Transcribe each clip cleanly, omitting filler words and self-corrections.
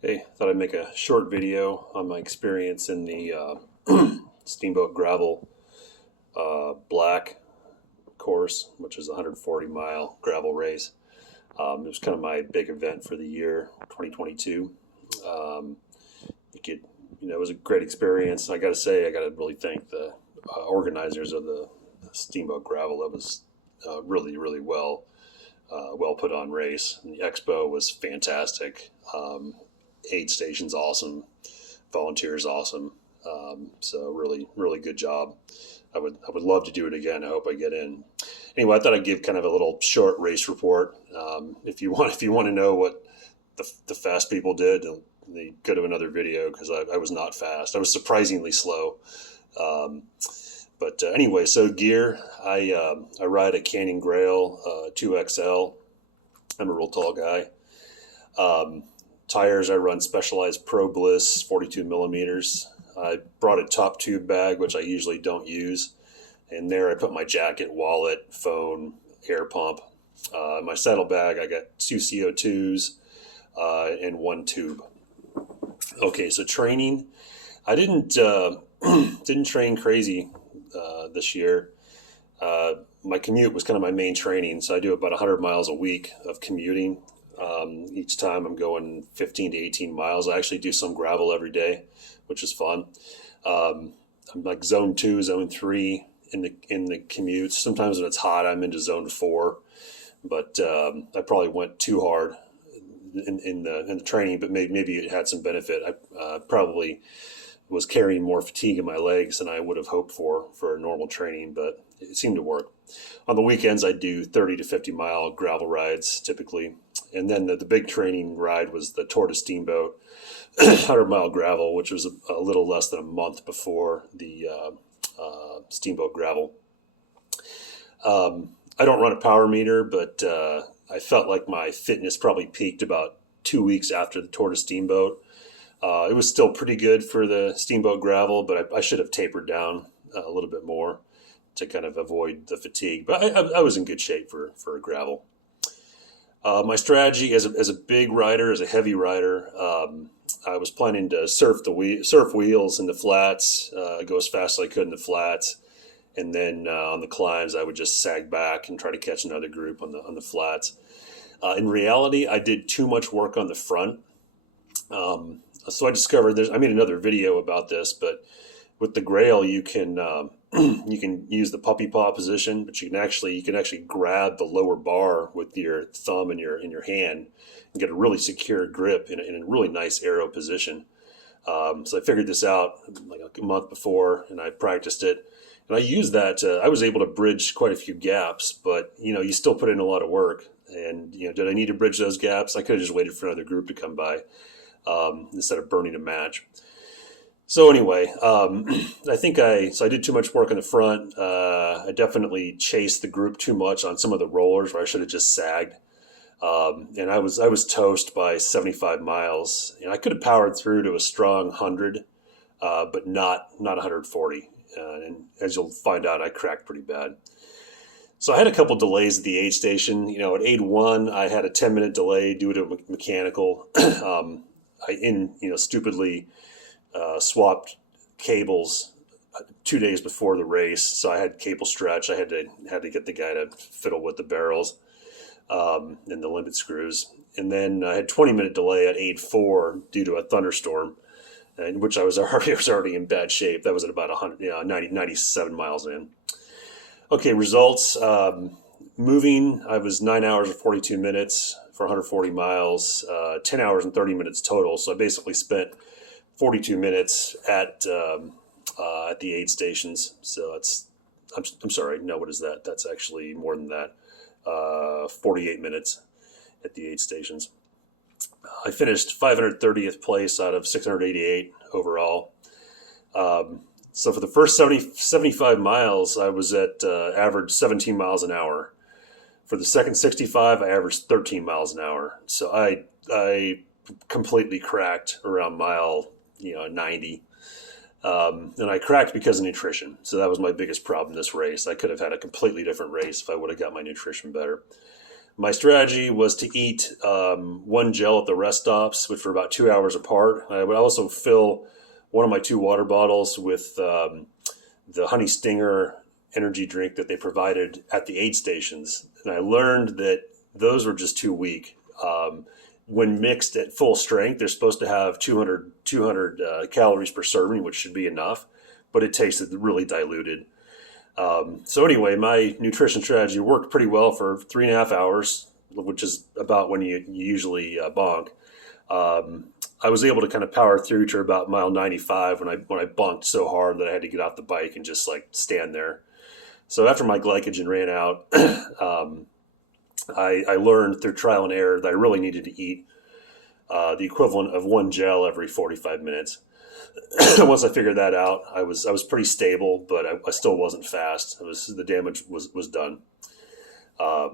Hey, thought I'd make a short video on my experience in the Steamboat Gravel Black course, which is a 140-mile gravel race. It was kind of my big event for the year, 2022. Um, it was a great experience. I got to say, I got to really thank the organizers of the Steamboat Gravel. It was really, really well put on race. And the expo was fantastic. Aid station's awesome, volunteers awesome. So really, really good job. I would love to do it again. I hope I get in. Anyway, I thought I'd give kind of a little short race report. If you want to know what the fast people did, they go to another video because I was not fast. I was surprisingly slow. But anyway, so gear, I ride a Canyon Grail 2XL. I'm a real tall guy. Tires, I run Specialized Pro Bliss 42 millimeters. I brought a top tube bag, which I usually don't use. And there I put my jacket, wallet, phone, air pump. My saddle bag, I got 2 CO2s and 1 tube. Okay, so training. I didn't train crazy this year. My commute was kind of my main training, so I do about 100 miles a week of commuting. Each time I'm going 15 to 18 miles. I actually do some gravel every day, which is fun. I'm like zone 2, zone 3 in the commutes. Sometimes when it's hot, I'm into zone 4, but I probably went too hard in the training, but maybe it had some benefit. I probably was carrying more fatigue in my legs than I would have hoped for normal training, but it seemed to work. On the weekends, I do 30 to 50 mile gravel rides typically. And then the big training ride was the Tour de Steamboat 100-mile gravel, which was a little less than a month before the Steamboat Gravel. I don't run a power meter, but I felt like my fitness probably peaked about 2 weeks after the Tour de Steamboat. It was still pretty good for the Steamboat Gravel, but I should have tapered down a little bit more to kind of avoid the fatigue. But I was in good shape for a gravel. My strategy as a big rider, as a heavy rider, I was planning to surf wheels in the flats, go as fast as I could in the flats, and then on the climbs I would just sag back and try to catch another group on the flats. In reality, I did too much work on the front. So I discovered I made another video about this, but with the Grail you can you can use the puppy paw position, but you can actually grab the lower bar with your thumb in your hand and get a really secure grip in a really nice arrow position. So I figured this out like a month before, and I practiced it, and I used that. I was able to bridge quite a few gaps, but you still put in a lot of work. And did I need to bridge those gaps? I could have just waited for another group to come by instead of burning a match. So anyway, I did too much work on the front. I definitely chased the group too much on some of the rollers where I should have just sagged. And I was toast by 75 miles. I could have powered through to a strong 100, but not 140. And as you'll find out, I cracked pretty bad. So I had a couple delays at the aid station. At aid 1, I had a 10-minute delay due to mechanical. I stupidly swapped cables 2 days before the race, so I had cable stretch. I had to get the guy to fiddle with the barrels and the limit screws, and then I had 20-minute delay at aid 4 due to a thunderstorm, in which I was already in bad shape. That was at about 97 miles in. Okay, results. Moving, I was 9 hours and 42 minutes for 140 miles, 10 hours and 30 minutes total. So I basically spent 42 minutes at the aid stations. So I'm sorry, no, what is that? That's actually more than that. 48 minutes at the aid stations. I finished 530th place out of 688 overall. So for the first 75 miles, I was at average 17 miles an hour. For the second 65, I averaged 13 miles an hour. So I completely cracked around mile 90. And I cracked because of nutrition. So that was my biggest problem this race. I could have had a completely different race if I would have got my nutrition better. My strategy was to eat one gel at the rest stops, which were about 2 hours apart. I would also fill one of my two water bottles with the Honey Stinger energy drink that they provided at the aid stations. And I learned that those were just too weak. When mixed at full strength, they're supposed to have 200 calories per serving, which should be enough, but it tasted really diluted. So anyway, my nutrition strategy worked pretty well for 3.5 hours, which is about when you usually bonk. I was able to kind of power through to about mile 95 when I bonked so hard that I had to get off the bike and just like stand there. So after my glycogen ran out, I learned through trial and error that I really needed to eat the equivalent of one gel every 45 minutes. Once I figured that out, I was pretty stable, but I still wasn't fast. The damage was done.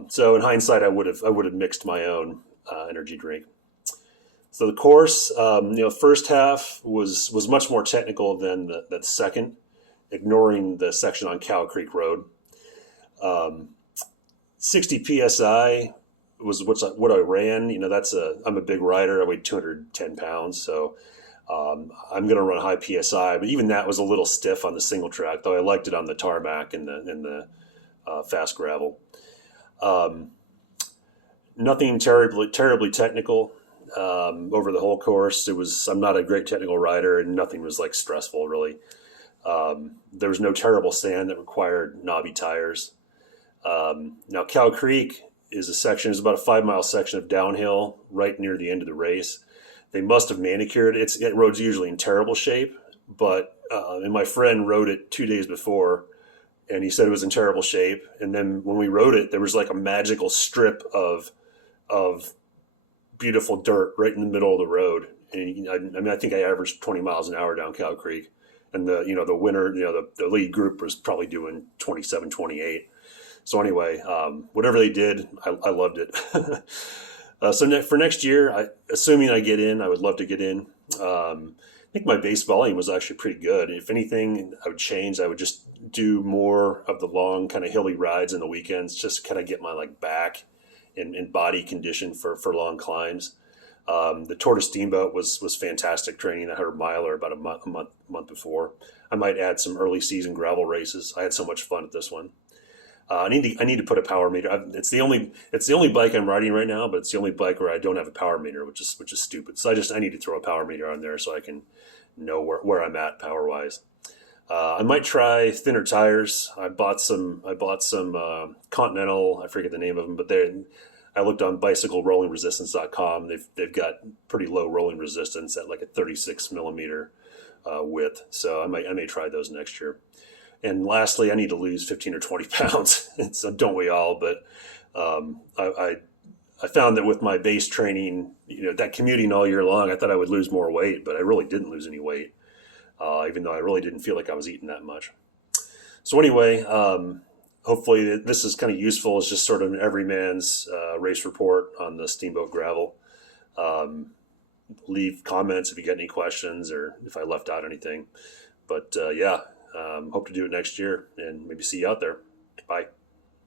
So in hindsight, I would have mixed my own energy drink. So the course, first half was much more technical than the second, ignoring the section on Cow Creek Road. 60 psi was what I ran. I'm a big rider. I weighed 210 pounds, so I'm going to run high psi. But even that was a little stiff on the single track, though I liked it on the tarmac and the fast gravel. Nothing terribly technical over the whole course. I'm not a great technical rider, and nothing was like stressful really. There was no terrible sand that required knobby tires. Now Cow Creek is about a 5-mile section of downhill right near the end of the race. They must have manicured it. That road's usually in terrible shape, but and my friend rode it 2 days before, and he said it was in terrible shape. And then when we rode it, there was like a magical strip of beautiful dirt right in the middle of the road. And I think I averaged 20 miles an hour down Cow Creek, and the winner, the lead group was probably doing 27, 28. So anyway, whatever they did, I loved it. So for next year, assuming I get in, I would love to get in. I think my base volume was actually pretty good. If anything, I would change. I would just do more of the long kind of hilly rides in the weekends, just kind of get my back and body condition for long climbs. The Tour de Steamboat was fantastic training, that 100-miler about a month before. I might add some early season gravel races. I had so much fun at this one. I need to put a power meter. It's the only bike I'm riding right now, but it's the only bike where I don't have a power meter, which is stupid. So I need to throw a power meter on there so I can know where I'm at power wise. I might try thinner tires. I bought some Continental. I forget the name of them, but I looked on bicyclerolling-resistance.com. They've got pretty low rolling resistance at like a 36 millimeter width. So I may try those next year. And lastly, I need to lose 15 or 20 pounds. So don't we all? But I found that with my base training, that commuting all year long, I thought I would lose more weight, but I really didn't lose any weight, even though I really didn't feel like I was eating that much. So anyway, hopefully this is kind of useful as just sort of an everyman's race report on the Steamboat Gravel. Leave comments if you got any questions or if I left out anything. But hope to do it next year and maybe see you out there. Bye.